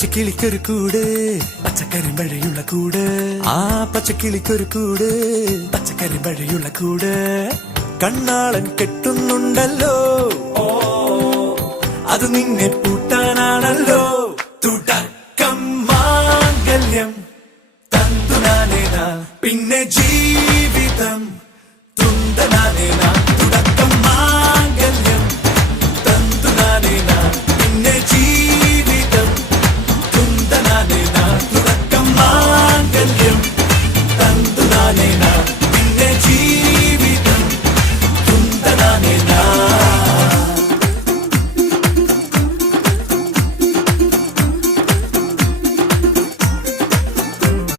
പച്ചക്കിളിക്കൊരു കൂട് പച്ചക്കരിമ്പഴയുള്ള കൂട് ആ പച്ചക്കിളിക്കൊരു കൂട് പച്ചക്കരിമ്പഴയുള്ള കൂട് കണ്ണാളൻ കെട്ടുന്നുണ്ടല്ലോ അത് നിന്നെ പൂട്ടാനാണല്ലോ തുടക്കം മാംഗല്യം തന്തുനാനേന പിന്നെ ജീവിതം തുന്തനാനേന